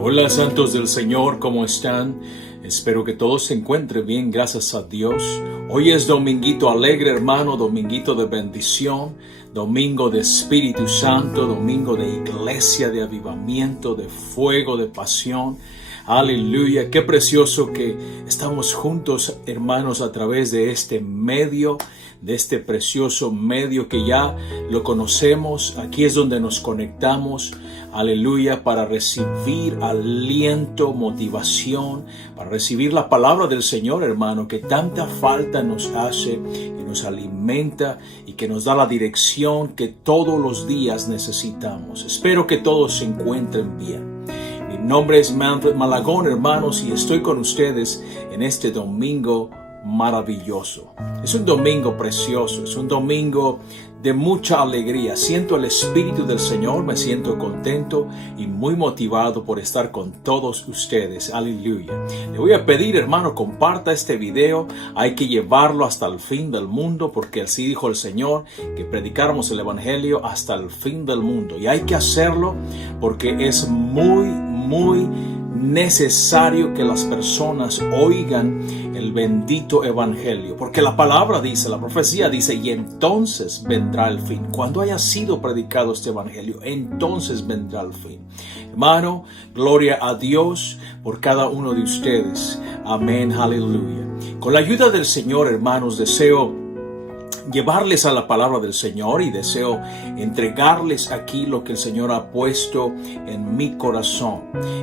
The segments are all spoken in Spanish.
Hola santos del Señor, ¿cómo están? Espero que todos se encuentren bien, gracias a Dios. Hoy es dominguito alegre, hermano, dominguito de bendición, domingo de Espíritu Santo, domingo de iglesia, de avivamiento, de fuego, de pasión. Aleluya, qué precioso que estamos juntos, hermanos, a través de este medio, de este precioso medio que ya lo conocemos. Aquí es donde nos conectamos, aleluya, para recibir aliento, motivación, para recibir la palabra del Señor, hermano, que tanta falta nos hace, que nos alimenta y que nos da la dirección que todos los días necesitamos. Espero que todos se encuentren bien. Mi nombre es Manfred Malagón, hermanos, y estoy con ustedes en este domingo maravilloso. Es un domingo precioso, es un domingo de mucha alegría. Siento el Espíritu del Señor, me siento contento y muy motivado por estar con todos ustedes. Aleluya. Le voy a pedir, hermano, comparta este video. Hay que llevarlo hasta el fin del mundo, porque así dijo el Señor, que predicáramos el Evangelio hasta el fin del mundo. Y hay que hacerlo porque es muy necesario que las personas oigan el bendito evangelio, porque la palabra dice, la profecía dice, y entonces vendrá el fin. Cuando haya sido predicado este evangelio, entonces vendrá el fin. Hermano, gloria a Dios por cada uno de ustedes. Amén, aleluya. Con la ayuda del Señor, hermanos, deseo llevarles a la palabra del Señor y deseo entregarles aquí lo que el Señor ha puesto en mi corazón.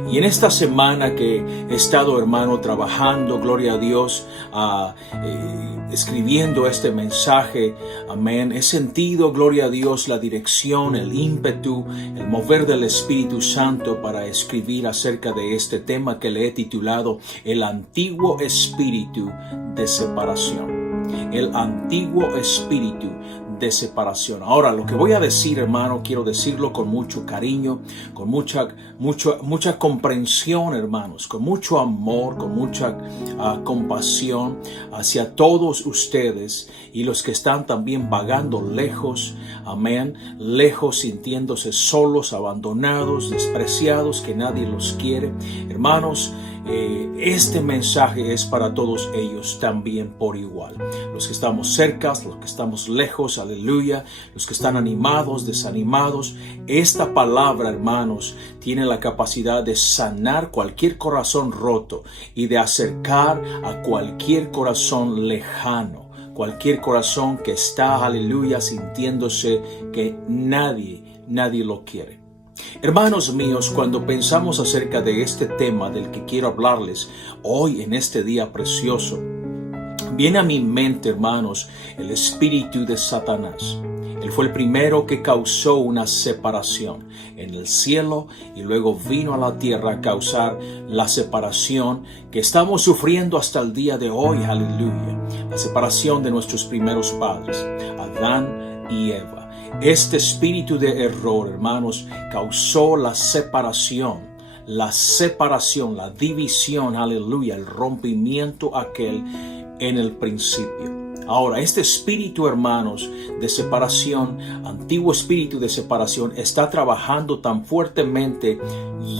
Y en esta semana que he estado, hermano, trabajando, gloria a Dios, escribiendo este mensaje, amén, he sentido, gloria a Dios, la dirección, el ímpetu, el mover del Espíritu Santo para escribir acerca de este tema que le he titulado El antiguo espíritu de separación. El antiguo espíritu de separación. Ahora, lo que voy a decir, hermano, quiero decirlo con mucho cariño, con mucha comprensión, hermanos, con mucho amor, con mucha compasión hacia todos ustedes y los que están también vagando lejos, amén, lejos, sintiéndose solos, abandonados, despreciados, que nadie los quiere. Hermanos, este mensaje es para todos ellos también por igual. Los que estamos cerca, los que estamos lejos, aleluya, los que están animados, desanimados. Esta palabra, hermanos, tiene la capacidad de sanar cualquier corazón roto y de acercar a cualquier corazón lejano, cualquier corazón que está, aleluya, sintiéndose que nadie lo quiere. Hermanos míos, cuando pensamos acerca de este tema del que quiero hablarles hoy en este día precioso, viene a mi mente, hermanos, el espíritu de Satanás. Él fue el primero que causó una separación en el cielo y luego vino a la tierra a causar la separación que estamos sufriendo hasta el día de hoy, aleluya. La separación de nuestros primeros padres, Adán y Eva. Este espíritu de error, hermanos, causó la separación, la división, aleluya, el rompimiento aquel en el principio. Ahora, este espíritu, hermanos, de separación, antiguo espíritu de separación, está trabajando tan fuertemente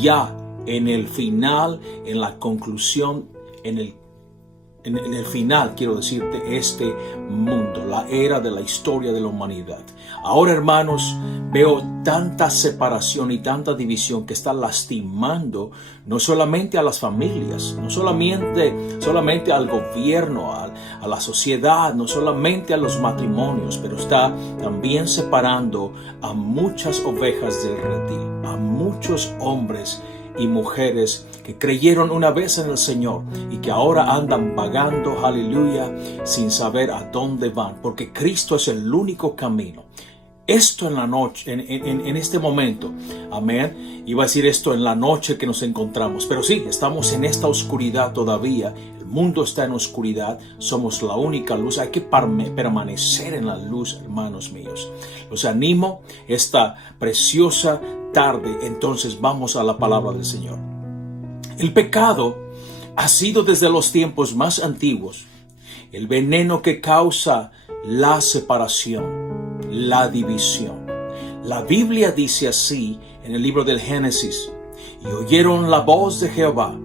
ya en el final, en la conclusión, en el final, quiero decirte, este mundo, la era de la historia de la humanidad. Ahora, hermanos, veo tanta separación y tanta división que está lastimando no solamente a las familias, no solamente al gobierno, a la sociedad, no solamente a los matrimonios, pero está también separando a muchas ovejas del redil, a muchos hombres y mujeres que creyeron una vez en el Señor y que ahora andan vagando, aleluya, sin saber a dónde van, porque Cristo es el único camino. Esto en la noche, en este momento, amén, iba a decir esto en la noche que nos encontramos, pero sí, estamos en esta oscuridad todavía, el mundo está en oscuridad, somos la única luz, hay que permanecer en la luz, hermanos míos. Los animo esta preciosa tarde, entonces vamos a la palabra del Señor. El pecado ha sido desde los tiempos más antiguos el veneno que causa la separación, la división. La Biblia dice así en el libro del Génesis: y oyeron la voz de Jehová,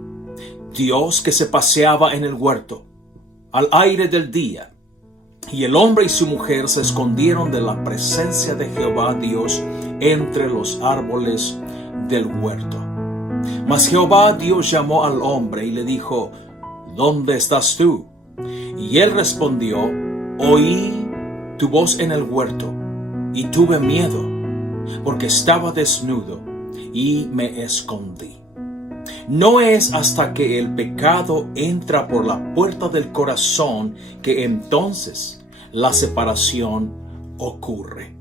Dios que se paseaba en el huerto, al aire del día. Y el hombre y su mujer se escondieron de la presencia de Jehová Dios entre los árboles del huerto. Mas Jehová Dios llamó al hombre y le dijo, ¿dónde estás tú? Y él respondió, oí tu voz en el huerto, y tuve miedo, porque estaba desnudo, y me escondí. No es hasta que el pecado entra por la puerta del corazón que entonces la separación ocurre.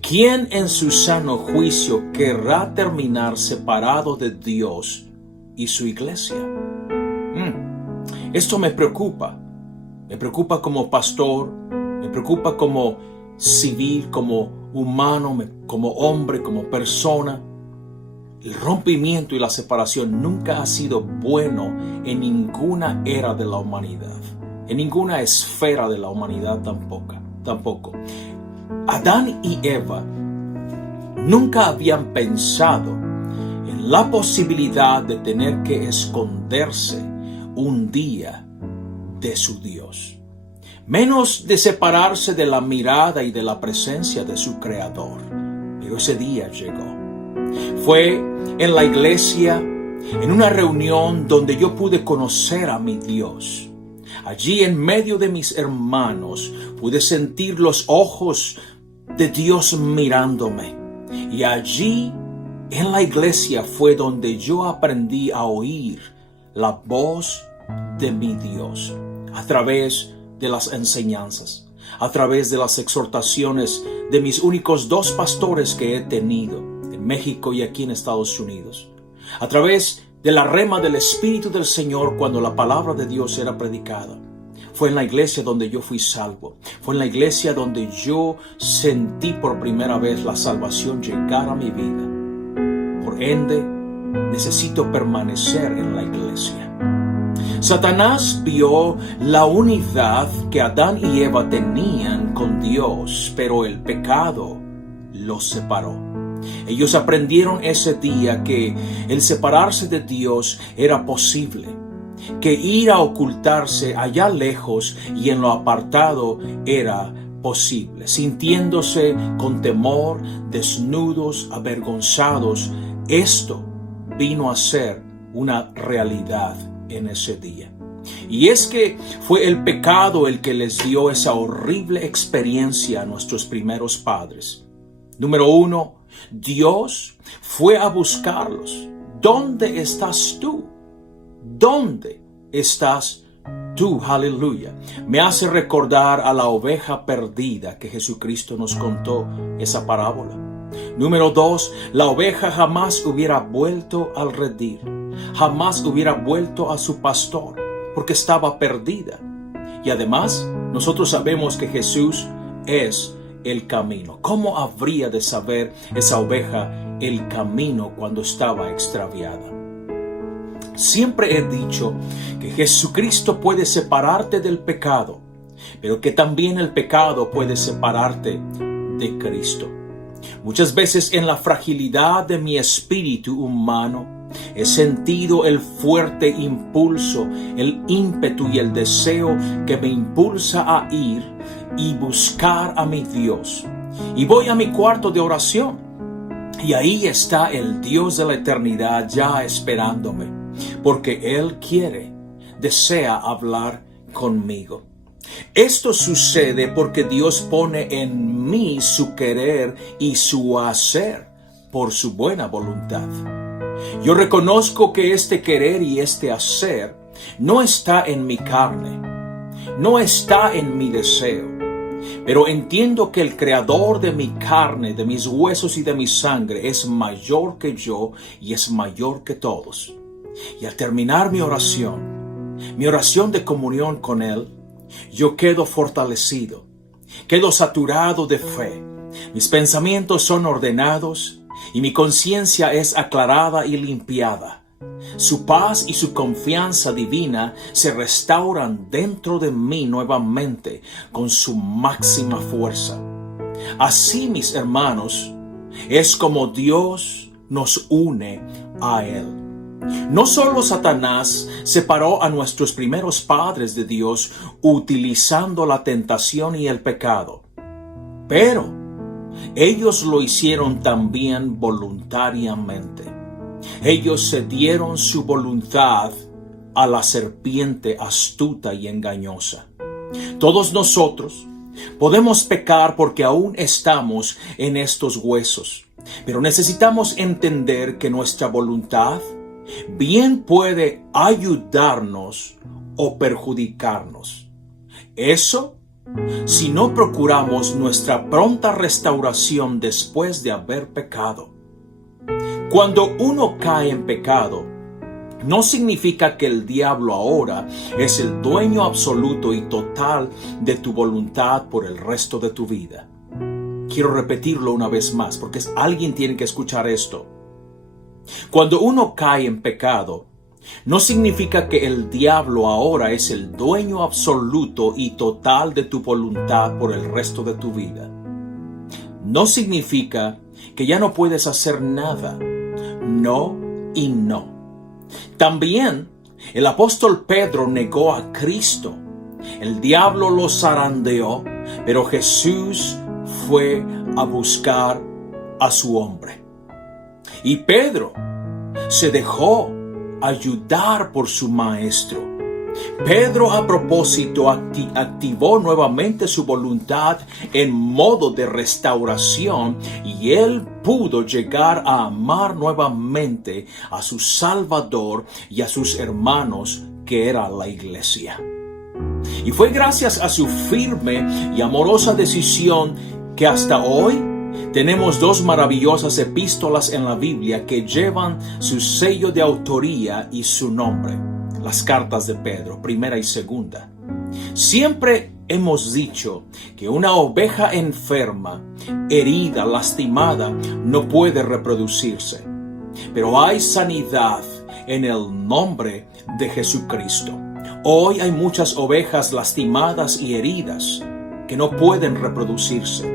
¿Quién en su sano juicio querrá terminar separado de Dios y su iglesia? Esto me preocupa. Me preocupa como pastor, me preocupa como civil, como humano, como hombre, como persona. El rompimiento y la separación nunca ha sido bueno en ninguna era de la humanidad, en ninguna esfera de la humanidad tampoco. Adán y Eva nunca habían pensado en la posibilidad de tener que esconderse un día de su Dios, menos de separarse de la mirada y de la presencia de su Creador. Pero ese día llegó. Fue en la iglesia, en una reunión donde yo pude conocer a mi Dios. Allí en medio de mis hermanos pude sentir los ojos de Dios mirándome. Y allí en la iglesia fue donde yo aprendí a oír la voz de mi Dios a través de las enseñanzas, a través de las exhortaciones de mis únicos 2 pastores que he tenido en México y aquí en Estados Unidos, a través de la rema del Espíritu del Señor cuando la palabra de Dios era predicada. Fue en la iglesia donde yo fui salvo. Fue en la iglesia donde yo sentí por primera vez la salvación llegar a mi vida. Por ende, necesito permanecer en la iglesia. Satanás vio la unidad que Adán y Eva tenían con Dios, pero el pecado los separó. Ellos aprendieron ese día que el separarse de Dios era posible, que ir a ocultarse allá lejos y en lo apartado era posible, sintiéndose con temor, desnudos, avergonzados. Esto vino a ser una realidad en ese día. Y es que fue el pecado el que les dio esa horrible experiencia a nuestros primeros padres. Número 1, Dios fue a buscarlos. ¿Dónde estás tú? ¿Dónde estás tú? Aleluya. Me hace recordar a la oveja perdida que Jesucristo nos contó esa parábola. Número 2, la oveja jamás hubiera vuelto al redil, jamás hubiera vuelto a su pastor, porque estaba perdida. Y además, nosotros sabemos que Jesús es el camino. ¿Cómo habría de saber esa oveja el camino cuando estaba extraviada? Siempre he dicho que Jesucristo puede separarte del pecado, pero que también el pecado puede separarte de Cristo. Muchas veces en la fragilidad de mi espíritu humano he sentido el fuerte impulso, el ímpetu y el deseo que me impulsa a ir y buscar a mi Dios. Y voy a mi cuarto de oración y ahí está el Dios de la eternidad ya esperándome, porque Él desea hablar conmigo. Esto sucede porque Dios pone en mí su querer y su hacer por su buena voluntad. Yo reconozco que este querer y este hacer no está en mi carne, no está en mi deseo, pero entiendo que el creador de mi carne, de mis huesos y de mi sangre es mayor que yo y es mayor que todos. Y al terminar mi oración de comunión con Él, yo quedo fortalecido, quedo saturado de fe. Mis pensamientos son ordenados y mi conciencia es aclarada y limpiada. Su paz y su confianza divina se restauran dentro de mí nuevamente con su máxima fuerza. Así, mis hermanos, es como Dios nos une a Él. No solo Satanás separó a nuestros primeros padres de Dios utilizando la tentación y el pecado, pero ellos lo hicieron también voluntariamente. Ellos cedieron su voluntad a la serpiente astuta y engañosa. Todos nosotros podemos pecar porque aún estamos en estos huesos, pero necesitamos entender que nuestra voluntad bien puede ayudarnos o perjudicarnos. Eso si no procuramos nuestra pronta restauración después de haber pecado. Cuando uno cae en pecado, no significa que el diablo ahora es el dueño absoluto y total de tu voluntad por el resto de tu vida. Quiero repetirlo una vez más porque alguien tiene que escuchar esto. Cuando uno cae en pecado, no significa que el diablo ahora es el dueño absoluto y total de tu voluntad por el resto de tu vida. No significa que ya no puedes hacer nada. No y no. También el apóstol Pedro negó a Cristo. El diablo lo zarandeó, pero Jesús fue a buscar a su hombre. Y Pedro se dejó ayudar por su maestro. Pedro a propósito activó nuevamente su voluntad en modo de restauración y él pudo llegar a amar nuevamente a su Salvador y a sus hermanos que era la iglesia. Y fue gracias a su firme y amorosa decisión que hasta hoy tenemos dos maravillosas epístolas en la Biblia que llevan su sello de autoría y su nombre. Las cartas de Pedro, primera y segunda. Siempre hemos dicho que una oveja enferma, herida, lastimada, no puede reproducirse. Pero hay sanidad en el nombre de Jesucristo. Hoy hay muchas ovejas lastimadas y heridas que no pueden reproducirse.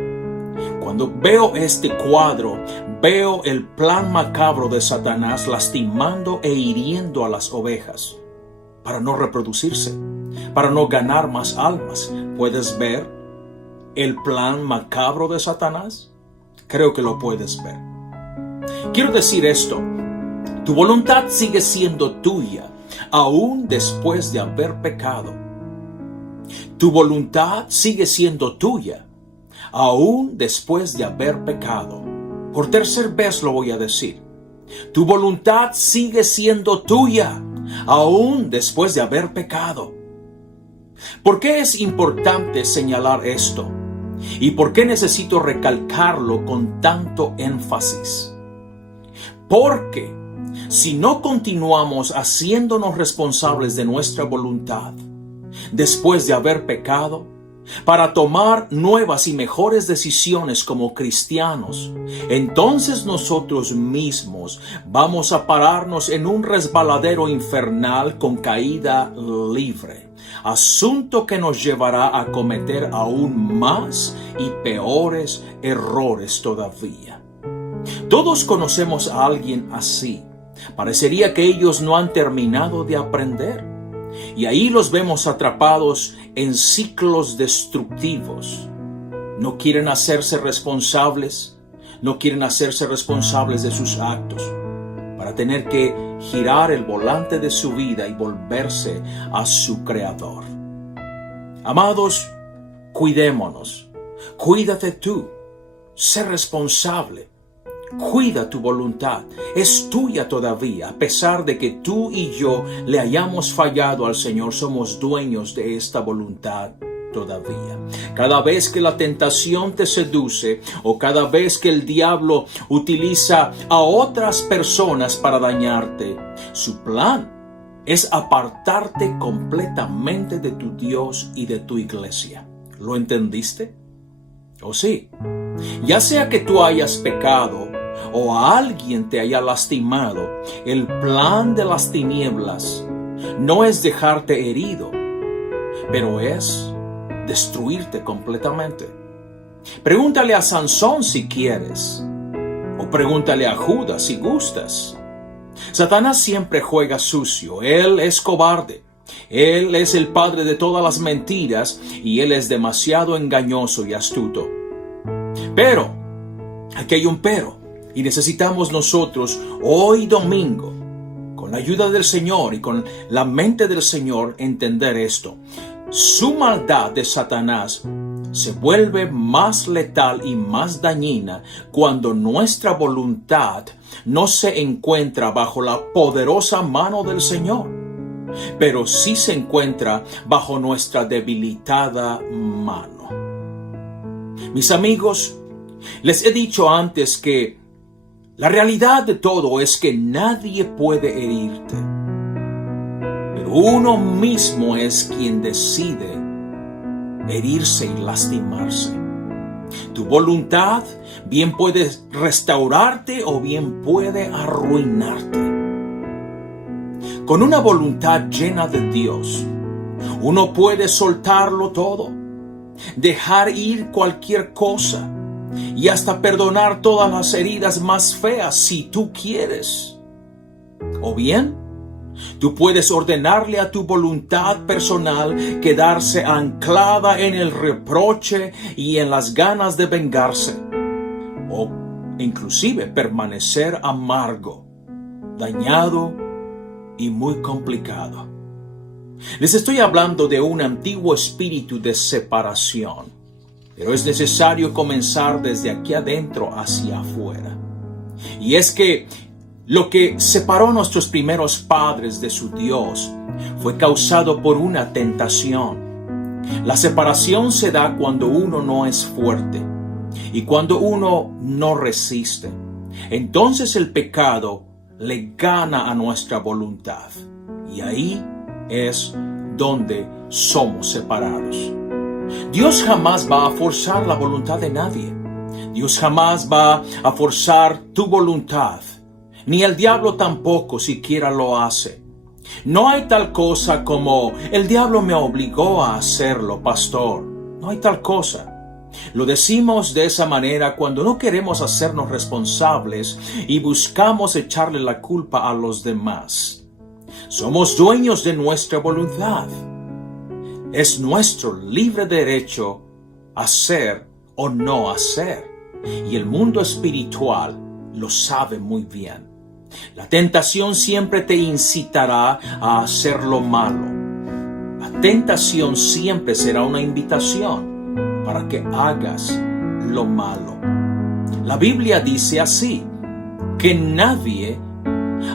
Cuando veo este cuadro, veo el plan macabro de Satanás lastimando e hiriendo a las ovejas para no reproducirse, para no ganar más almas. ¿Puedes ver el plan macabro de Satanás? Creo que lo puedes ver. Quiero decir esto: tu voluntad sigue siendo tuya, aún después de haber pecado. Tu voluntad sigue siendo tuya, aún después de haber pecado. Por tercera vez lo voy a decir. Tu voluntad sigue siendo tuya, aún después de haber pecado. ¿Por qué es importante señalar esto? ¿Y por qué necesito recalcarlo con tanto énfasis? Porque si no continuamos haciéndonos responsables de nuestra voluntad después de haber pecado, para tomar nuevas y mejores decisiones como cristianos, entonces nosotros mismos vamos a pararnos en un resbaladero infernal con caída libre, asunto que nos llevará a cometer aún más y peores errores todavía. Todos conocemos a alguien así. Parecería que ellos no han terminado de aprender. Y ahí los vemos atrapados en ciclos destructivos. No quieren hacerse responsables, de sus actos, para tener que girar el volante de su vida y volverse a su Creador. Amados, cuidémonos. Cuídate tú. Sé responsable. Cuida tu voluntad, es tuya todavía. A pesar de que tú y yo le hayamos fallado al Señor, somos dueños de esta voluntad todavía. Cada vez que la tentación te seduce o cada vez que el diablo utiliza a otras personas para dañarte, su plan es apartarte completamente de tu Dios y de tu iglesia. ¿Lo entendiste? ¿O sí? Ya sea que tú hayas pecado o a alguien te haya lastimado, el plan de las tinieblas no es dejarte herido, pero es destruirte completamente. Pregúntale a Sansón si quieres, o pregúntale a Judas si gustas. Satanás siempre juega sucio. Él es cobarde. Él es el padre de todas las mentiras y él es demasiado engañoso y astuto. Pero, aquí hay un pero, y necesitamos nosotros hoy domingo, con la ayuda del Señor y con la mente del Señor, entender esto. Su maldad de Satanás se vuelve más letal y más dañina cuando nuestra voluntad no se encuentra bajo la poderosa mano del Señor, pero sí se encuentra bajo nuestra debilitada mano. Mis amigos, les he dicho antes que la realidad de todo es que nadie puede herirte, pero uno mismo es quien decide herirse y lastimarse. Tu voluntad bien puede restaurarte o bien puede arruinarte. Con una voluntad llena de Dios, uno puede soltarlo todo, dejar ir cualquier cosa y hasta perdonar todas las heridas más feas si tú quieres. O bien, tú puedes ordenarle a tu voluntad personal quedarse anclada en el reproche y en las ganas de vengarse, o inclusive permanecer amargo, dañado y muy complicado. Les estoy hablando de un antiguo espíritu de separación, pero es necesario comenzar desde aquí adentro hacia afuera. Y es que lo que separó a nuestros primeros padres de su Dios fue causado por una tentación. La separación se da cuando uno no es fuerte y cuando uno no resiste. Entonces el pecado le gana a nuestra voluntad y ahí es donde somos separados. Dios jamás va a forzar la voluntad de nadie. Dios jamás va a forzar tu voluntad. Ni el diablo tampoco siquiera lo hace. No hay tal cosa como el diablo me obligó a hacerlo, pastor. No hay tal cosa. Lo decimos de esa manera cuando no queremos hacernos responsables y buscamos echarle la culpa a los demás. Somos dueños de nuestra voluntad. Es nuestro libre derecho hacer o no hacer. Y el mundo espiritual lo sabe muy bien. La tentación siempre te incitará a hacer lo malo. La tentación siempre será una invitación para que hagas lo malo. La Biblia dice así, que nadie,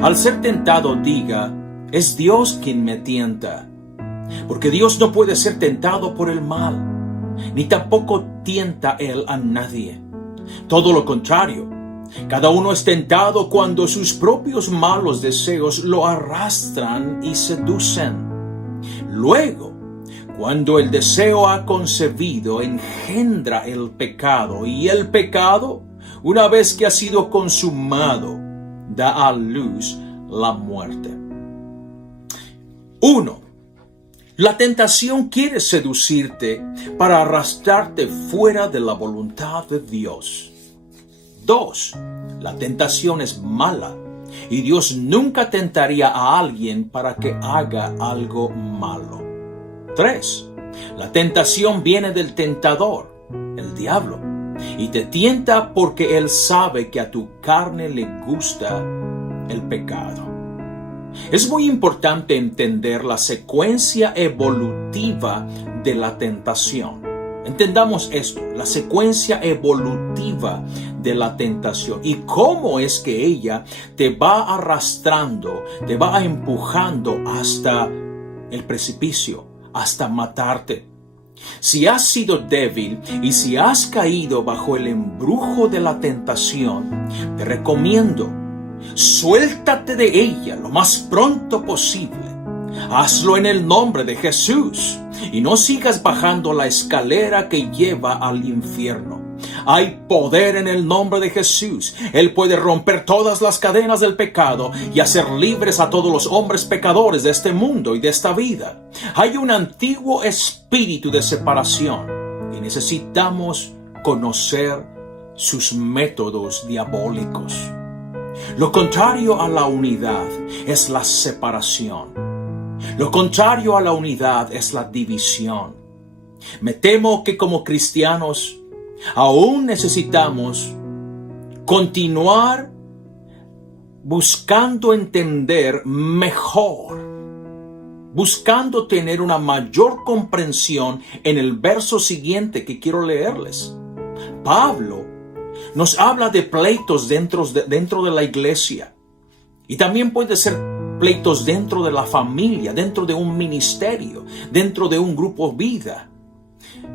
al ser tentado, diga, es Dios quien me tienta. Porque Dios no puede ser tentado por el mal, ni tampoco tienta Él a nadie. Todo lo contrario. Cada uno es tentado cuando sus propios malos deseos lo arrastran y seducen. Luego, cuando el deseo ha concebido, engendra el pecado, y el pecado, una vez que ha sido consumado, da a luz la muerte. 1. La tentación quiere seducirte para arrastrarte fuera de la voluntad de Dios. 2. La tentación es mala y Dios nunca tentaría a alguien para que haga algo malo. 3. La tentación viene del tentador, el diablo, y te tienta porque él sabe que a tu carne le gusta el pecado. Es muy importante entender la secuencia evolutiva de la tentación. Entendamos esto, la secuencia evolutiva de la tentación y cómo es que ella te va arrastrando, te va empujando hasta el precipicio, hasta matarte. Si has sido débil y si has caído bajo el embrujo de la tentación, te recomiendo, suéltate de ella lo más pronto posible. Hazlo en el nombre de Jesús y no sigas bajando la escalera que lleva al infierno. Hay poder en el nombre de Jesús. Él puede romper todas las cadenas del pecado y hacer libres a todos los hombres pecadores de este mundo y de esta vida. Hay un antiguo espíritu de separación y necesitamos conocer sus métodos diabólicos. Lo contrario a la unidad es la separación. Lo contrario a la unidad es la división. Me temo que como cristianos aún necesitamos continuar buscando entender mejor, buscando tener una mayor comprensión en el verso siguiente que quiero leerles. Pablo nos habla de pleitos dentro de la iglesia, y también puede ser pleitos dentro de la familia, dentro de un ministerio, dentro de un grupo vida.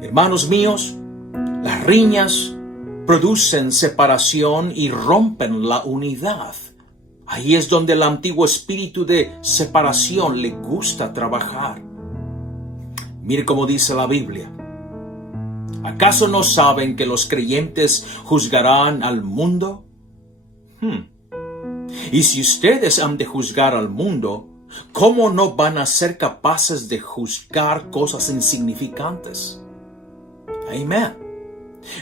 Hermanos míos, las riñas producen separación y rompen la unidad. Ahí es donde el antiguo espíritu de separación le gusta trabajar. Mire cómo dice la Biblia. ¿Acaso no saben que los creyentes juzgarán al mundo? Y si ustedes han de juzgar al mundo, ¿cómo no van a ser capaces de juzgar cosas insignificantes? Amén.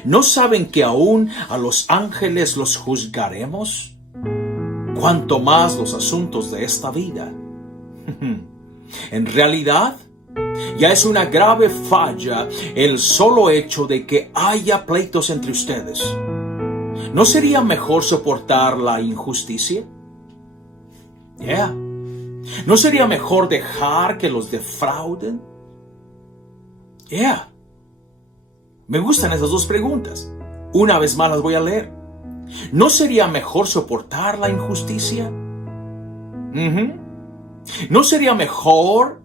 ¿No saben que aún a los ángeles los juzgaremos? ¿Cuánto más los asuntos de esta vida? En realidad, ya es una grave falla el solo hecho de que haya pleitos entre ustedes. ¿No sería mejor soportar la injusticia? ¿No sería mejor dejar que los defrauden? Me gustan esas dos preguntas. Una vez más las voy a leer. ¿No sería mejor soportar la injusticia? ¿No sería mejor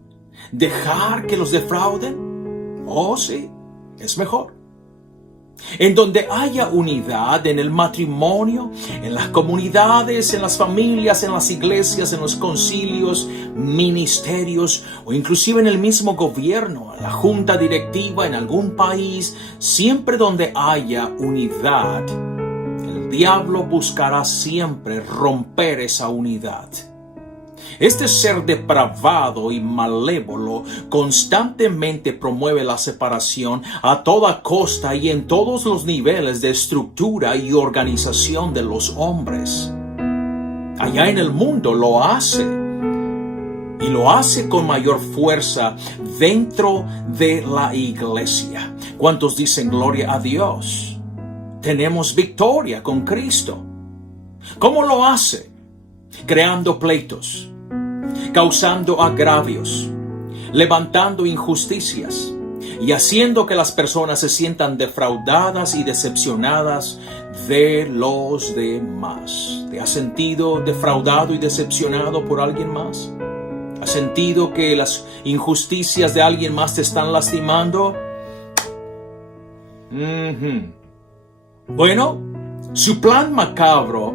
dejar que los defrauden? Oh, sí, es mejor. En donde haya unidad en el matrimonio, en las comunidades, en las familias, en las iglesias, en los concilios, ministerios o inclusive en el mismo gobierno, en la junta directiva en algún país, siempre donde haya unidad, el diablo buscará siempre romper esa unidad. Este ser depravado y malévolo constantemente promueve la separación a toda costa y en todos los niveles de estructura y organización de los hombres. Allá en el mundo lo hace, y lo hace con mayor fuerza dentro de la iglesia. ¿Cuántos dicen gloria a Dios? Tenemos victoria con Cristo. ¿Cómo lo hace? Creando pleitos, causando agravios, levantando injusticias y haciendo que las personas se sientan defraudadas y decepcionadas de los demás. ¿Te has sentido defraudado y decepcionado por alguien más? ¿Has sentido que las injusticias de alguien más te están lastimando? Bueno, su plan macabro,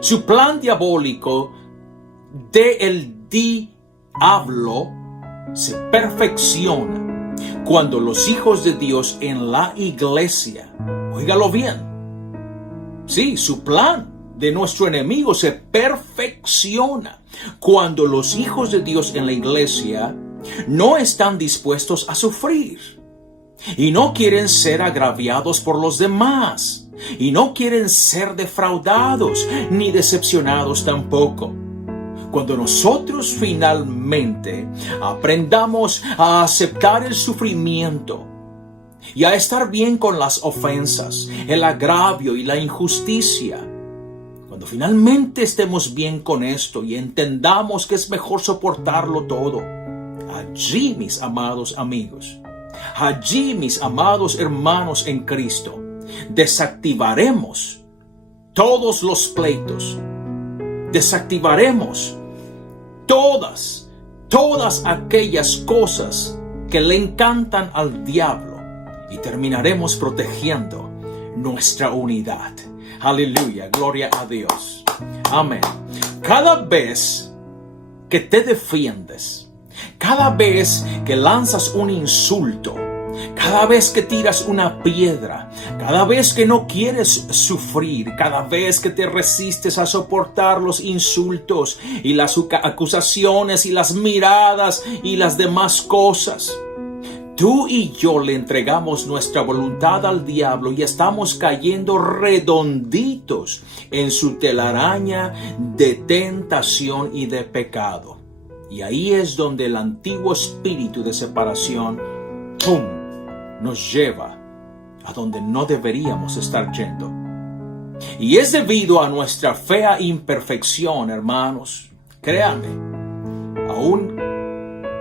su plan diabólico del diablo se perfecciona cuando los hijos de Dios en la iglesia, óigalo bien, sí, su plan de nuestro enemigo se perfecciona cuando los hijos de Dios en la iglesia no están dispuestos a sufrir y no quieren ser agraviados por los demás y no quieren ser defraudados ni decepcionados tampoco. Cuando nosotros finalmente aprendamos a aceptar el sufrimiento y a estar bien con las ofensas, el agravio y la injusticia, cuando finalmente estemos bien con esto y entendamos que es mejor soportarlo todo, allí, mis amados amigos, allí, mis amados hermanos en Cristo, desactivaremos todos los pleitos, desactivaremos todas aquellas cosas que le encantan al diablo y terminaremos protegiendo nuestra unidad. Aleluya, gloria a Dios. Amén. Cada vez que te defiendes, cada vez que lanzas un insulto, cada vez que tiras una piedra, cada vez que no quieres sufrir, cada vez que te resistes a soportar los insultos y las acusaciones y las miradas y las demás cosas, tú y yo le entregamos nuestra voluntad al diablo y estamos cayendo redonditos en su telaraña de tentación y de pecado. Y ahí es donde el antiguo espíritu de separación, ¡pum!, nos lleva a donde no deberíamos estar yendo. Y es debido a nuestra fea imperfección, hermanos. Créanme, aún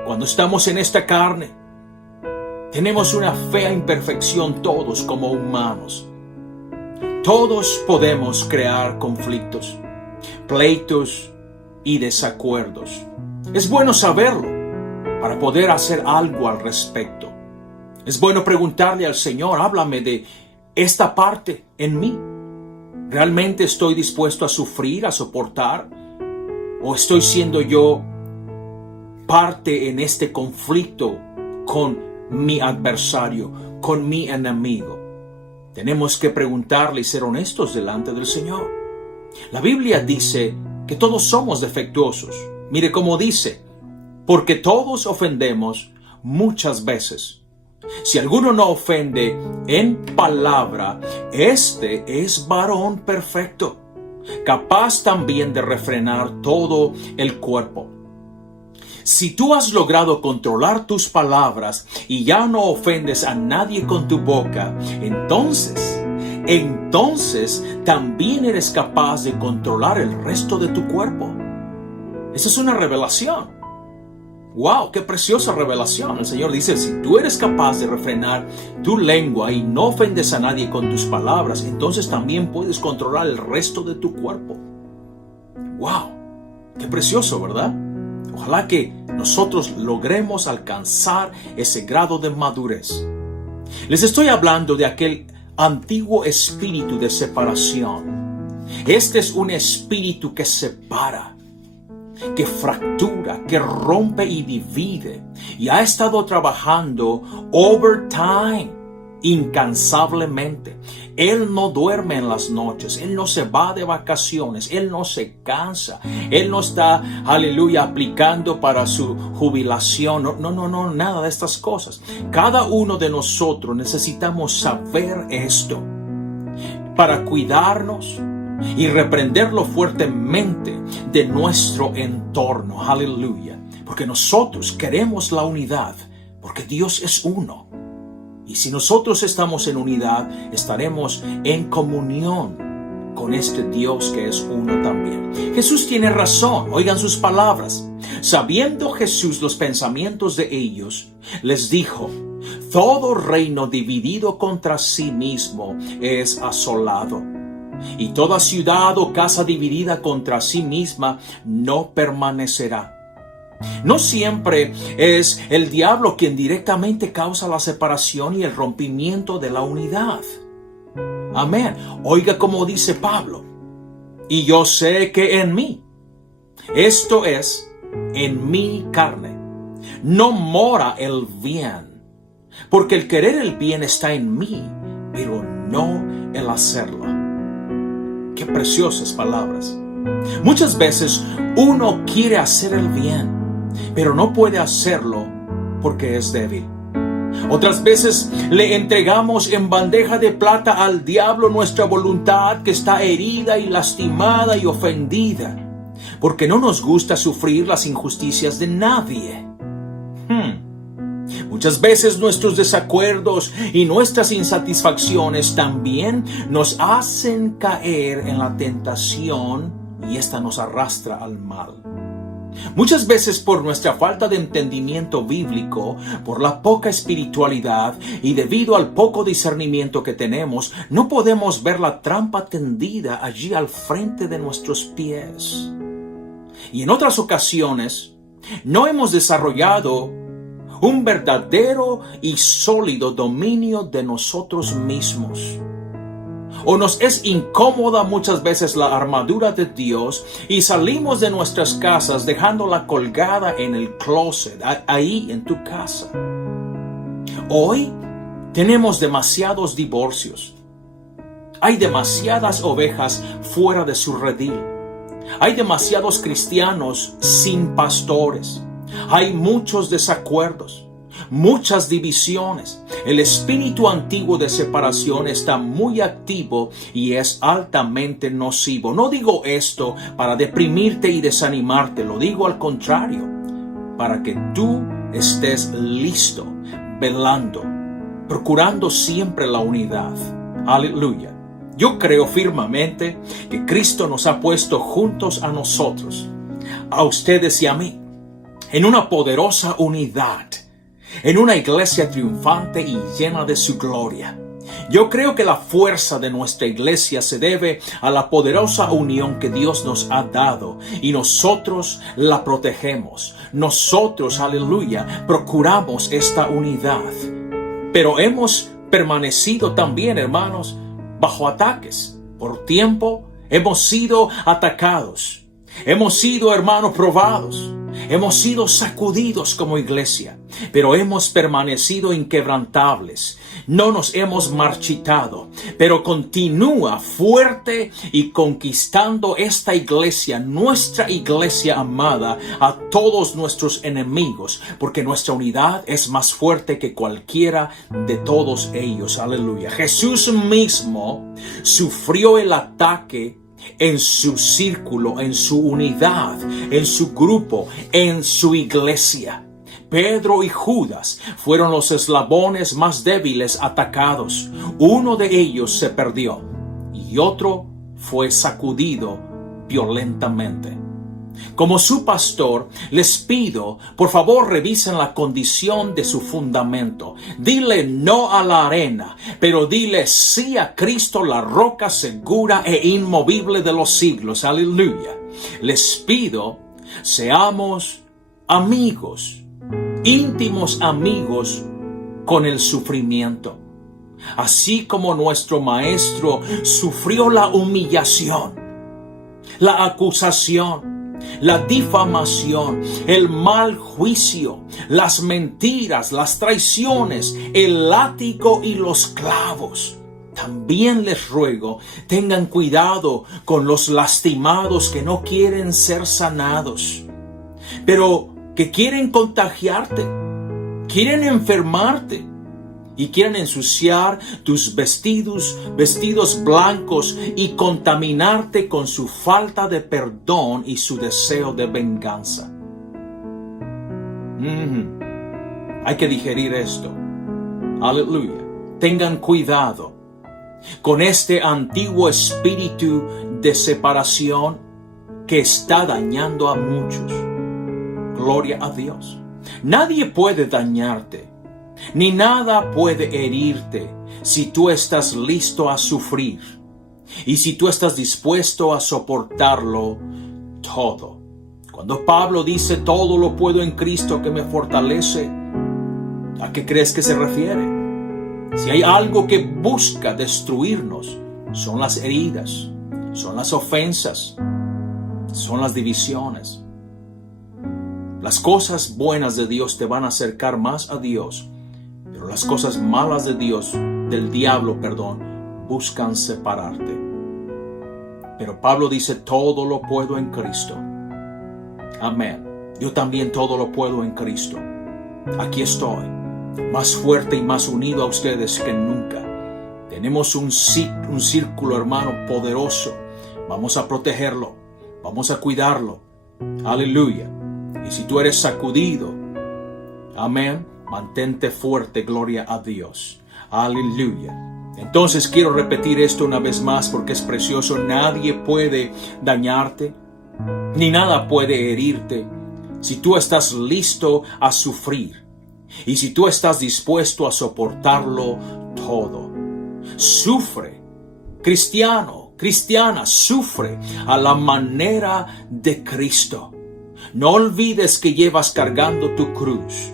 cuando estamos en esta carne, tenemos una fea imperfección todos como humanos. Todos podemos crear conflictos, pleitos y desacuerdos. Es bueno saberlo para poder hacer algo al respecto. Es bueno preguntarle al Señor, háblame de esta parte en mí. ¿Realmente estoy dispuesto a sufrir, a soportar? ¿O estoy siendo yo parte en este conflicto con mi adversario, con mi enemigo? Tenemos que preguntarle y ser honestos delante del Señor. La Biblia dice que todos somos defectuosos. Mire cómo dice, porque todos ofendemos muchas veces. Si alguno no ofende en palabra, este es varón perfecto, capaz también de refrenar todo el cuerpo. Si tú has logrado controlar tus palabras y ya no ofendes a nadie con tu boca, entonces también eres capaz de controlar el resto de tu cuerpo. Esa es una revelación. ¡Wow! ¡Qué preciosa revelación! El Señor dice, si tú eres capaz de refrenar tu lengua y no ofendes a nadie con tus palabras, entonces también puedes controlar el resto de tu cuerpo. ¡Wow! ¡Qué precioso!, ¿verdad? Ojalá que nosotros logremos alcanzar ese grado de madurez. Les estoy hablando de aquel antiguo espíritu de separación. Este es un espíritu que separa, que fractura, que rompe y divide, y ha estado trabajando overtime, incansablemente. Él no duerme en las noches, Él no se va de vacaciones, Él no se cansa, Él no está, aleluya, aplicando para su jubilación, no, nada de estas cosas. Cada uno de nosotros necesitamos saber esto para cuidarnos y reprenderlo fuertemente de nuestro entorno. Aleluya. Porque nosotros queremos la unidad, porque Dios es uno. Y si nosotros estamos en unidad, estaremos en comunión con este Dios que es uno también. Jesús tiene razón. Oigan sus palabras. Sabiendo Jesús los pensamientos de ellos, les dijo: todo reino dividido contra sí mismo es asolado, y toda ciudad o casa dividida contra sí misma no permanecerá. No siempre es el diablo quien directamente causa la separación y el rompimiento de la unidad. Amén. Oiga como dice Pablo: y yo sé que en mí, esto es, en mi carne, no mora el bien, porque el querer el bien está en mí, pero no el hacerlo. Qué preciosas palabras. Muchas veces uno quiere hacer el bien, pero no puede hacerlo porque es débil. Otras veces le entregamos en bandeja de plata al diablo nuestra voluntad que está herida y lastimada y ofendida, porque no nos gusta sufrir las injusticias de nadie. Muchas veces nuestros desacuerdos y nuestras insatisfacciones también nos hacen caer en la tentación y esta nos arrastra al mal. Muchas veces por nuestra falta de entendimiento bíblico, por la poca espiritualidad y debido al poco discernimiento que tenemos, no podemos ver la trampa tendida allí al frente de nuestros pies. Y en otras ocasiones, no hemos desarrollado un verdadero y sólido dominio de nosotros mismos. O nos es incómoda muchas veces la armadura de Dios y salimos de nuestras casas dejándola colgada en el closet, ahí en tu casa. Hoy tenemos demasiados divorcios. Hay demasiadas ovejas fuera de su redil. Hay demasiados cristianos sin pastores. Hay muchos desacuerdos. muchas divisiones. El espíritu antiguo de separación está muy activo y es altamente nocivo. No digo esto para deprimirte y desanimarte, lo digo al contrario, para que tú estés listo, velando, procurando siempre la unidad. Aleluya. Yo creo firmemente que Cristo nos ha puesto juntos a nosotros, a ustedes y a mí, en una poderosa unidad, en una iglesia triunfante y llena de su gloria. Yo creo que la fuerza de nuestra iglesia se debe a la poderosa unión que Dios nos ha dado y nosotros la protegemos. Nosotros, aleluya, procuramos esta unidad. Pero hemos permanecido también, hermanos, bajo ataques. Por tiempo hemos sido atacados. Hemos sido, hermanos, probados. Hemos sido sacudidos como iglesia, pero hemos permanecido inquebrantables. No nos hemos marchitado, pero continúa fuerte y conquistando esta iglesia, nuestra iglesia amada, a todos nuestros enemigos, porque nuestra unidad es más fuerte que cualquiera de todos ellos. Aleluya. Jesús mismo sufrió el ataque en su círculo, en su unidad, en su grupo, en su iglesia. Pedro y Judas fueron los eslabones más débiles atacados. Uno de ellos se perdió y otro fue sacudido violentamente. Como su pastor, les pido, por favor, revisen la condición de su fundamento. Dile no a la arena, pero dile sí a Cristo, la roca segura e inmovible de los siglos. Aleluya. Les pido, seamos amigos, íntimos amigos con el sufrimiento. Así como nuestro Maestro sufrió la humillación, la acusación, la difamación, el mal juicio, las mentiras, las traiciones, el látigo y los clavos. También les ruego, tengan cuidado con los lastimados que no quieren ser sanados, pero que quieren contagiarte, quieren enfermarte y quieren ensuciar tus vestidos blancos y contaminarte con su falta de perdón y su deseo de venganza. Hay que digerir esto. Aleluya. Tengan cuidado con este antiguo espíritu de separación que está dañando a muchos. Gloria a Dios. Nadie puede dañarte, ni nada puede herirte si tú estás listo a sufrir y si tú estás dispuesto a soportarlo todo. Cuando Pablo dice todo lo puedo en Cristo que me fortalece, ¿a qué crees que se refiere? Si hay algo que busca destruirnos, son las heridas, son las ofensas, son las divisiones. Las cosas buenas de Dios te van a acercar más a Dios, pero las cosas malas de Dios, del diablo, buscan separarte. Pero Pablo dice, todo lo puedo en Cristo. Amén. Yo también todo lo puedo en Cristo. Aquí estoy, más fuerte y más unido a ustedes que nunca. Tenemos un círculo, hermano, poderoso. Vamos a protegerlo, vamos a cuidarlo. Aleluya. Y si tú eres sacudido, amén, mantente fuerte, gloria a Dios. Aleluya. Entonces quiero repetir esto una vez más porque es precioso. Nadie puede dañarte, ni nada puede herirte si tú estás listo a sufrir y si tú estás dispuesto a soportarlo todo. Sufre, cristiano, cristiana, sufre a la manera de Cristo. No olvides que llevas cargando tu cruz.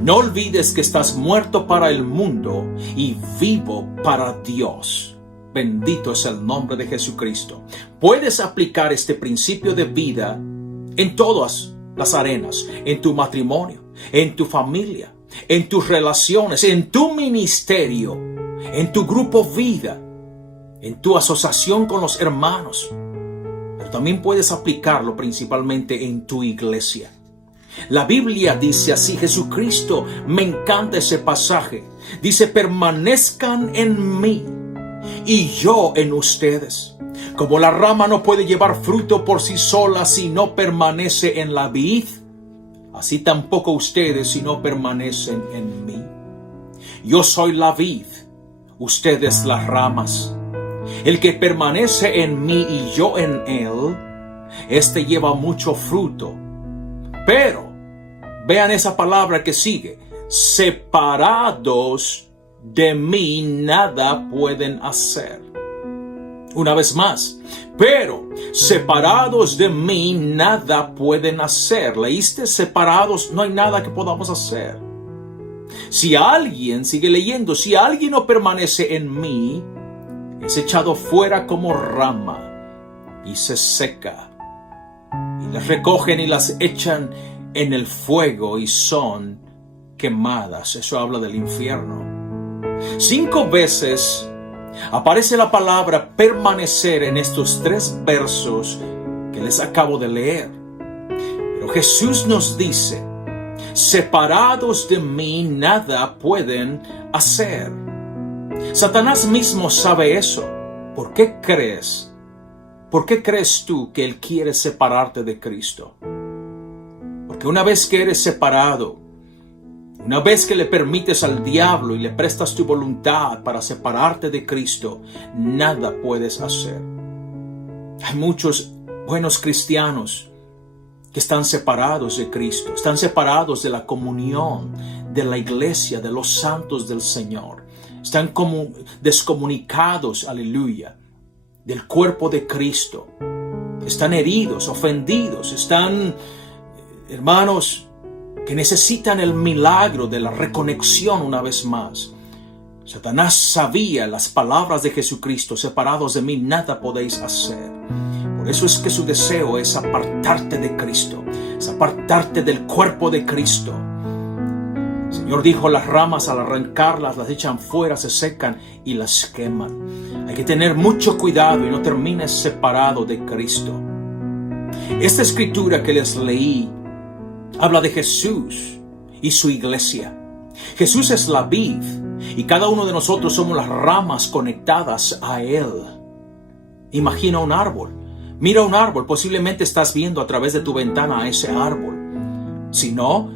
No olvides que estás muerto para el mundo y vivo para Dios. Bendito es el nombre de Jesucristo. Puedes aplicar este principio de vida en todas las arenas, en tu matrimonio, en tu familia, en tus relaciones, en tu ministerio, en tu grupo vida, en tu asociación con los hermanos. Pero también puedes aplicarlo principalmente en tu iglesia. La Biblia dice así, Jesucristo, me encanta ese pasaje. Dice, permanezcan en mí y yo en ustedes. Como la rama no puede llevar fruto por sí sola si no permanece en la vid, así tampoco ustedes si no permanecen en mí. Yo soy la vid, ustedes las ramas. El que permanece en mí y yo en él, este lleva mucho fruto. Pero, vean esa palabra que sigue. Separados de mí nada pueden hacer. Una vez más. Pero, separados de mí nada pueden hacer. ¿Leíste? Separados, no hay nada que podamos hacer. Si alguien, sigue leyendo, si alguien no permanece en mí, es echado fuera como rama y se seca. Y las recogen y las echan en el fuego y son quemadas. Eso habla del infierno. 5 veces aparece la palabra permanecer en estos 3 versos que les acabo de leer. Pero Jesús nos dice, separados de mí nada pueden hacer. Satanás mismo sabe eso. ¿Por qué crees? ¿Por qué crees tú que él quiere separarte de Cristo? Porque una vez que eres separado, una vez que le permites al diablo y le prestas tu voluntad para separarte de Cristo, nada puedes hacer. Hay muchos buenos cristianos que están separados de Cristo, están separados de la comunión, de la iglesia, de los santos del Señor. Están como descomunicados, aleluya, del cuerpo de Cristo. Están heridos, ofendidos, están, hermanos, que necesitan el milagro de la reconexión una vez más. Satanás sabía las palabras de Jesucristo, separados de mí nada podéis hacer. Por eso es que su deseo es apartarte de Cristo, es apartarte del cuerpo de Cristo. El Señor dijo, las ramas al arrancarlas las echan fuera, se secan y las queman. Hay que tener mucho cuidado y no termines separado de Cristo. Esta escritura que les leí habla de Jesús y su iglesia. Jesús es la vid y cada uno de nosotros somos las ramas conectadas a Él. Imagina un árbol. Mira un árbol. Posiblemente estás viendo a través de tu ventana a ese árbol. Si no,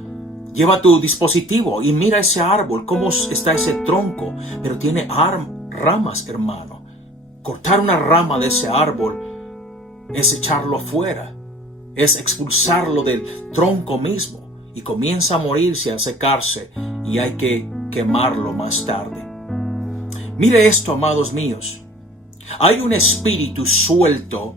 lleva tu dispositivo y mira ese árbol, cómo está ese tronco. Pero tiene ramas, hermano. Cortar una rama de ese árbol es echarlo fuera. Es expulsarlo del tronco mismo y comienza a morirse, a secarse y hay que quemarlo más tarde. Mire esto, amados míos. Hay un espíritu suelto,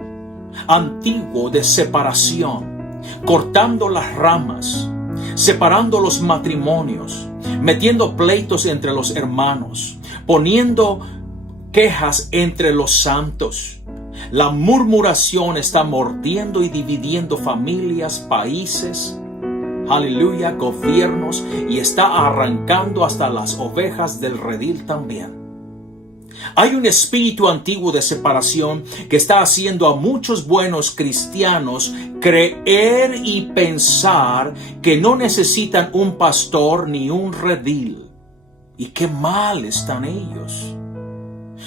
antiguo de separación, cortando las ramas, separando los matrimonios, metiendo pleitos entre los hermanos, poniendo quejas entre los santos. La murmuración está mordiendo y dividiendo familias, países, aleluya, gobiernos, y está arrancando hasta las ovejas del redil también. Hay un espíritu antiguo de separación que está haciendo a muchos buenos cristianos creer y pensar que no necesitan un pastor ni un redil. Y qué mal están ellos.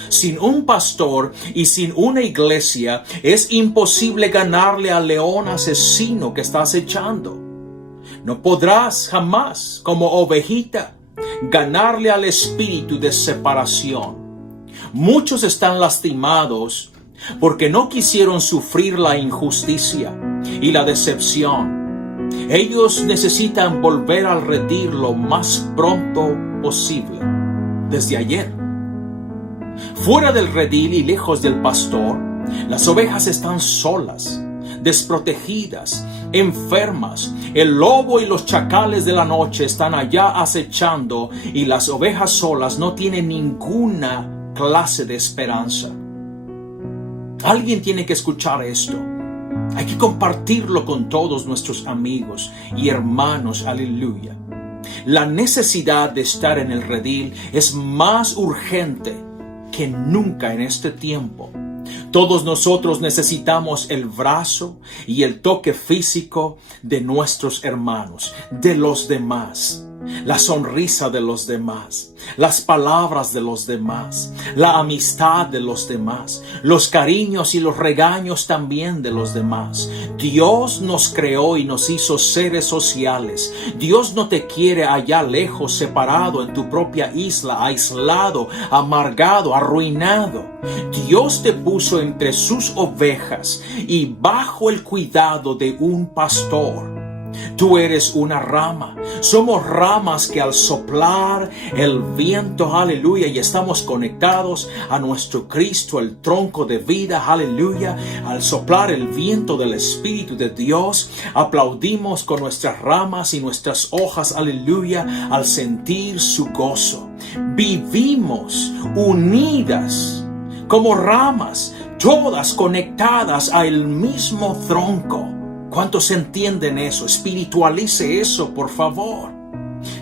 Sin un pastor y sin una iglesia es imposible ganarle al león asesino que está acechando. No podrás jamás, como ovejita, ganarle al espíritu de separación. Muchos están lastimados porque no quisieron sufrir la injusticia y la decepción. Ellos necesitan volver al redil lo más pronto posible, desde ayer. Fuera del redil y lejos del pastor, las ovejas están solas, desprotegidas, enfermas. El lobo y los chacales de la noche están allá acechando y las ovejas solas no tienen ninguna clase de esperanza. Alguien tiene que escuchar esto. Hay que compartirlo con todos nuestros amigos y hermanos. Aleluya. La necesidad de estar en el redil es más urgente que nunca en este tiempo. Todos nosotros necesitamos el brazo y el toque físico de nuestros hermanos, de los demás. La sonrisa de los demás, las palabras de los demás, la amistad de los demás, los cariños y los regaños también de los demás. Dios nos creó y nos hizo seres sociales. Dios no te quiere allá lejos, separado en tu propia isla, aislado, amargado, arruinado. Dios te puso entre sus ovejas y bajo el cuidado de un pastor. Tú eres una rama. Somos ramas que al soplar el viento, aleluya, y estamos conectados a nuestro Cristo, el tronco de vida, aleluya. Al soplar el viento del Espíritu de Dios, aplaudimos con nuestras ramas y nuestras hojas, aleluya, al sentir su gozo. Vivimos unidas como ramas, todas conectadas al mismo tronco. ¿Cuántos entienden eso? Espiritualice eso, por favor.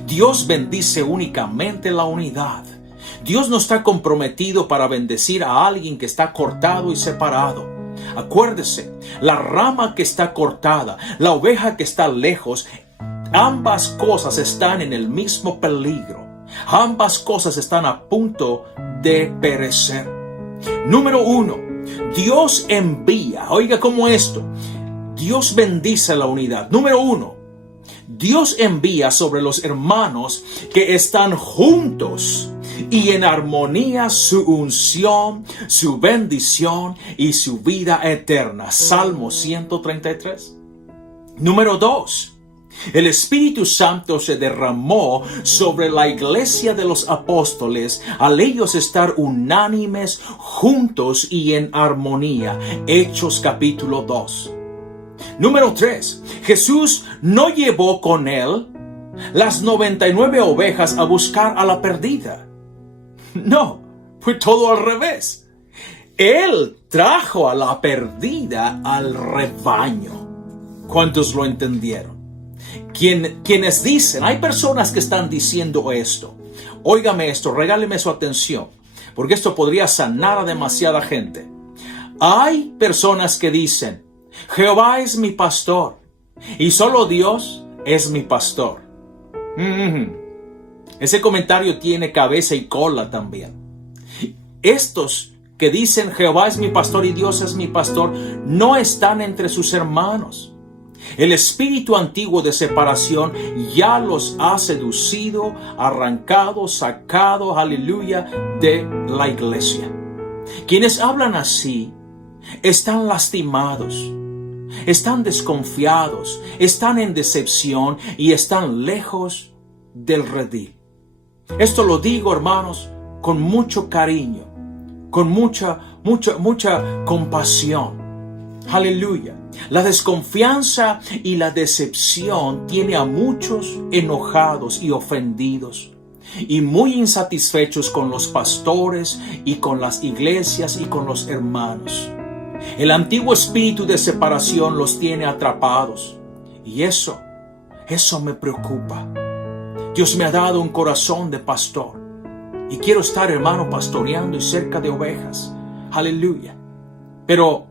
Dios bendice únicamente la unidad. Dios no está comprometido para bendecir a alguien que está cortado y separado. Acuérdese, la rama que está cortada, la oveja que está lejos, ambas cosas están en el mismo peligro. Ambas cosas están a punto de perecer. Número 1, Dios envía. Oiga cómo esto. Dios bendice la unidad. Número 1, Dios envía sobre los hermanos que están juntos y en armonía su unción, su bendición y su vida eterna. Salmo 133. Número 2, el Espíritu Santo se derramó sobre la iglesia de los apóstoles al ellos estar unánimes, juntos y en armonía. Hechos capítulo 2. Número 3, Jesús no llevó con él las 99 ovejas a buscar a la perdida. No, fue todo al revés. Él trajo a la perdida al rebaño. ¿Cuántos lo entendieron? Quienes dicen, hay personas que están diciendo esto. Óigame esto, regáleme su atención, porque esto podría sanar a demasiada gente. Hay personas que dicen, Jehová es mi pastor y solo Dios es mi pastor. Ese comentario tiene cabeza y cola también. Estos que dicen Jehová es mi pastor y Dios es mi pastor no están entre sus hermanos. El espíritu antiguo de separación ya los ha seducido, arrancado, sacado, aleluya, de la iglesia. Quienes hablan así están lastimados, están desconfiados, están en decepción y están lejos del redil. Esto lo digo, hermanos, con mucho cariño, con mucha compasión. Aleluya. La desconfianza y la decepción tiene a muchos enojados y ofendidos y muy insatisfechos con los pastores y con las iglesias y con los hermanos. El antiguo espíritu de separación los tiene atrapados y eso me preocupa. Dios me ha dado un corazón de pastor y quiero estar, hermano, pastoreando y cerca de ovejas. Aleluya. Pero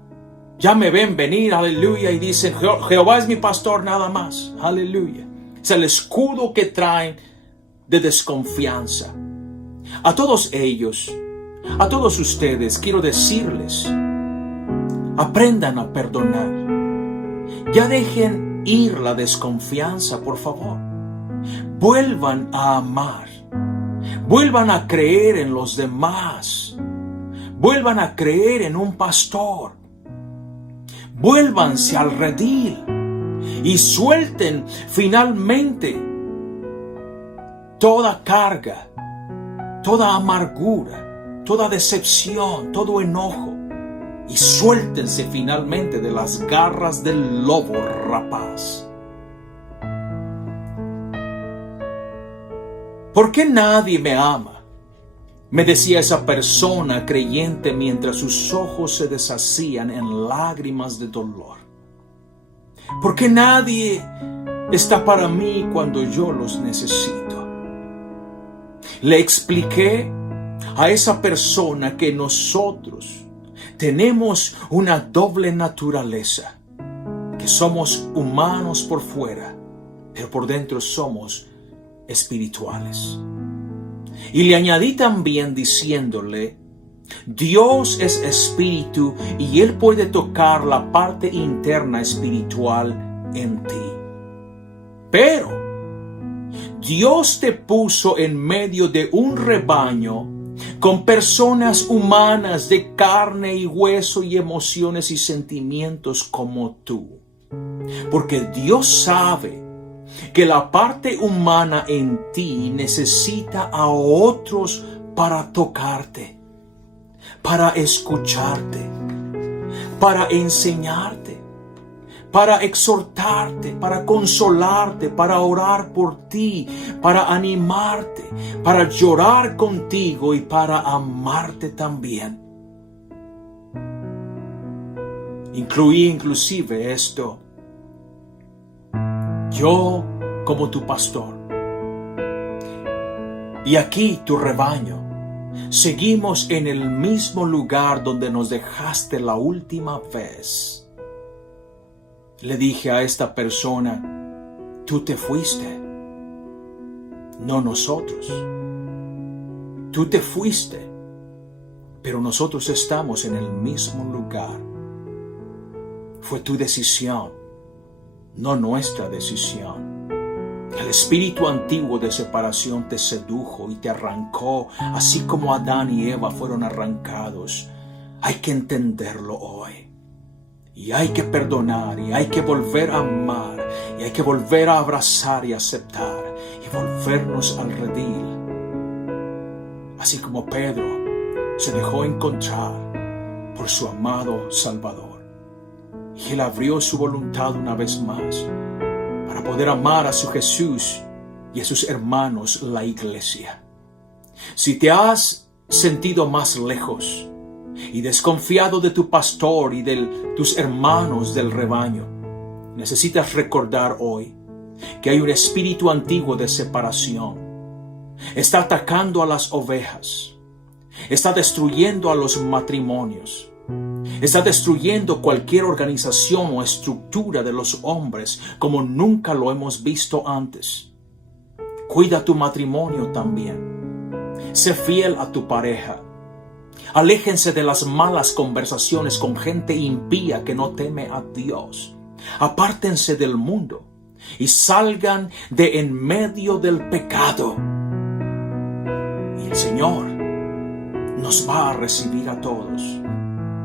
ya me ven venir, aleluya, y dicen, Jehová es mi pastor nada más. Aleluya. Es el escudo que traen de desconfianza. A todos ellos, a todos ustedes, quiero decirles, aprendan a perdonar. Ya dejen ir la desconfianza, por favor. Vuelvan a amar. Vuelvan a creer en los demás. Vuelvan a creer en un pastor. Vuélvanse al redil y suelten finalmente toda carga, toda amargura, toda decepción, todo enojo y suéltense finalmente de las garras del lobo rapaz. ¿Por qué nadie me ama?, me decía esa persona creyente mientras sus ojos se deshacían en lágrimas de dolor. ¿Por qué nadie está para mí cuando yo los necesito? Le expliqué a esa persona que nosotros Tenemos una doble naturaleza, que somos humanos por fuera, pero por dentro somos espirituales. Y le añadí también diciéndole, Dios es espíritu y Él puede tocar la parte interna espiritual en ti. Pero Dios te puso en medio de un rebaño con personas humanas de carne y hueso y emociones y sentimientos como tú. Porque Dios sabe que la parte humana en ti necesita a otros para tocarte, para escucharte, para enseñarte, para exhortarte, para consolarte, para orar por ti, para animarte, para llorar contigo y para amarte también. Incluí inclusive esto. Yo como tu pastor y aquí tu rebaño, seguimos en el mismo lugar donde nos dejaste la última vez. Le dije a esta persona, tú te fuiste, no nosotros. Tú te fuiste, pero nosotros estamos en el mismo lugar. Fue tu decisión, no nuestra decisión. El espíritu antiguo de separación te sedujo y te arrancó, así como Adán y Eva fueron arrancados. Hay que entenderlo hoy. Y hay que perdonar, y hay que volver a amar, y hay que volver a abrazar y aceptar, y volvernos al redil. Así como Pedro se dejó encontrar por su amado Salvador. Y Él abrió su voluntad una vez más para poder amar a su Jesús y a sus hermanos, la iglesia. Si te has sentido más lejos y desconfiado de tu pastor y de tus hermanos del rebaño, necesitas recordar hoy que hay un espíritu antiguo de separación. Está atacando a las ovejas, está destruyendo a los matrimonios, está destruyendo cualquier organización o estructura de los hombres como nunca lo hemos visto antes. Cuida tu matrimonio también. Sé fiel a tu pareja. Aléjense de las malas conversaciones con gente impía que no teme a Dios. Apártense del mundo y salgan de en medio del pecado. Y el Señor nos va a recibir a todos.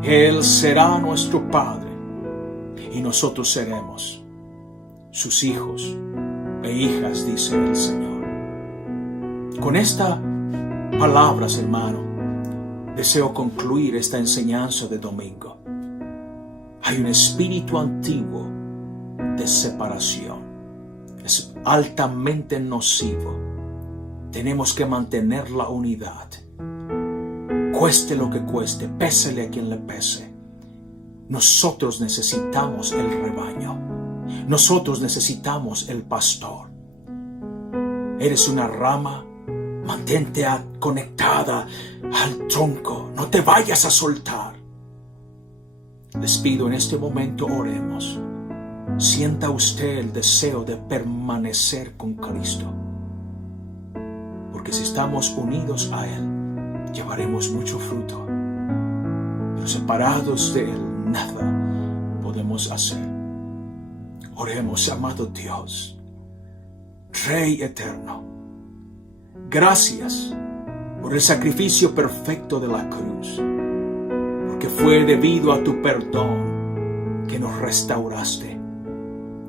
Él será nuestro Padre y nosotros seremos sus hijos e hijas, dice el Señor. Con estas palabras, hermano, deseo concluir esta enseñanza de domingo. Hay un espíritu antiguo de separación. Es altamente nocivo. Tenemos que mantener la unidad. Cueste lo que cueste, pésele a quien le pese. Nosotros necesitamos el rebaño. Nosotros necesitamos el pastor. Eres una rama, mantente conectada al tronco. No te vayas a soltar. Les pido en este momento oremos. Sienta usted el deseo de permanecer con Cristo. Porque si estamos unidos a Él, llevaremos mucho fruto, pero separados de Él nada podemos hacer. Oremos, amado Dios, Rey eterno. Gracias por el sacrificio perfecto de la cruz, porque fue debido a tu perdón que nos restauraste,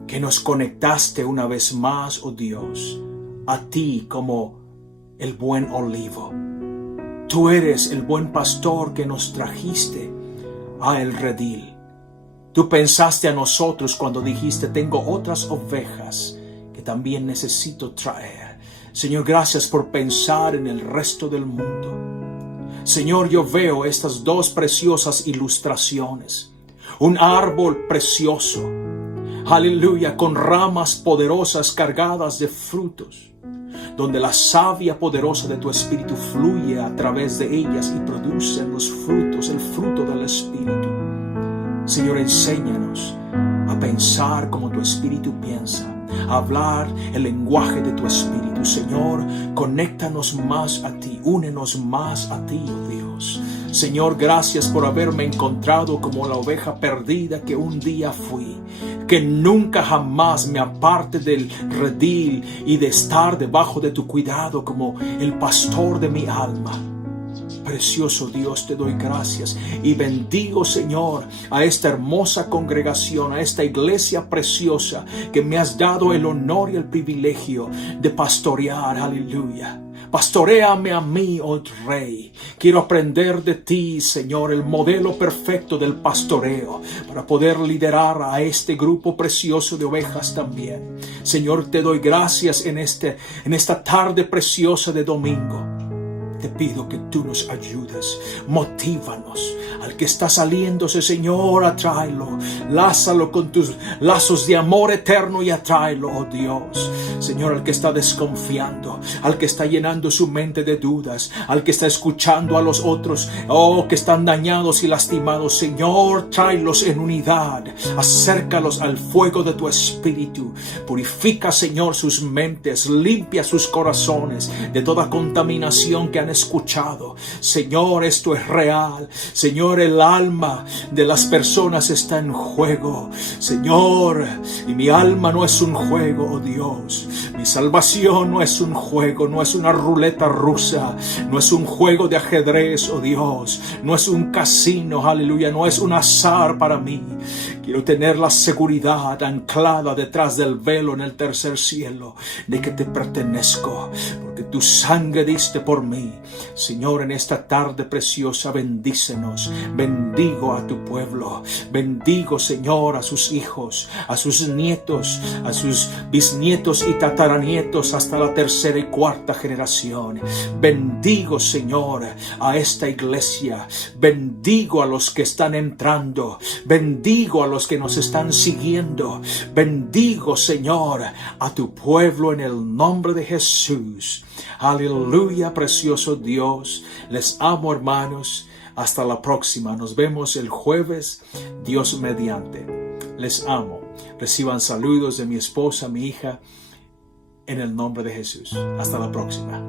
que nos conectaste una vez más, oh Dios, a ti como el buen olivo. Tú eres el buen pastor que nos trajiste a el redil. Tú pensaste a nosotros cuando dijiste, tengo otras ovejas que también necesito traer. Señor, gracias por pensar en el resto del mundo. Señor, yo veo estas dos preciosas ilustraciones. Un árbol precioso, aleluya, con ramas poderosas cargadas de frutos. donde la savia poderosa de tu Espíritu fluye a través de ellas y producen los frutos, el fruto del Espíritu. Señor, enséñanos a pensar como tu Espíritu piensa, a hablar el lenguaje de tu Espíritu. Señor, conéctanos más a ti, únenos más a ti, oh Dios. Señor, gracias por haberme encontrado como la oveja perdida que un día fui. Que nunca jamás me aparte del redil y de estar debajo de tu cuidado como el pastor de mi alma. Precioso Dios, te doy gracias y bendigo, Señor, a esta hermosa congregación, a esta iglesia preciosa que me has dado el honor y el privilegio de pastorear. Aleluya. Pastoréame a mí, oh Rey. Quiero aprender de ti, Señor, el modelo perfecto del pastoreo para poder liderar a este grupo precioso de ovejas también. Señor, te doy gracias en esta tarde preciosa de domingo. Te pido que tú nos ayudes, motívanos. Al que está saliéndose, Señor, atráelo. Lázalo con tus lazos de amor eterno y atráelo, oh Dios. Señor, al que está desconfiando, al que está llenando su mente de dudas, al que está escuchando a los otros, oh, que están dañados y lastimados, Señor, tráelos en unidad. Acércalos al fuego de tu Espíritu. Purifica, Señor, sus mentes, limpia sus corazones de toda contaminación que han escuchado. Señor, esto es real. Señor, el alma de las personas está en juego. Señor, y mi alma no es un juego, oh Dios. Mi salvación no es un juego, no es una ruleta rusa, no es un juego de ajedrez, oh Dios. No es un casino, aleluya, no es un azar para mí. Quiero tener la seguridad anclada detrás del velo en el tercer cielo de que te pertenezco, porque tu sangre diste por mí. Señor, en esta tarde preciosa, bendícenos. Bendigo a tu pueblo. Bendigo, Señor, a sus hijos, a sus nietos, a sus bisnietos y tataranietos hasta la tercera y cuarta generación. Bendigo, Señor, a esta iglesia. Bendigo a los que están entrando. Bendigo a los que nos están siguiendo. Bendigo, Señor, a tu pueblo en el nombre de Jesús. Aleluya, precioso Dios. Les amo, hermanos. Hasta la próxima. Nos vemos el jueves, Dios mediante. Les amo. Reciban saludos de mi esposa, mi hija, en el nombre de Jesús. Hasta la próxima.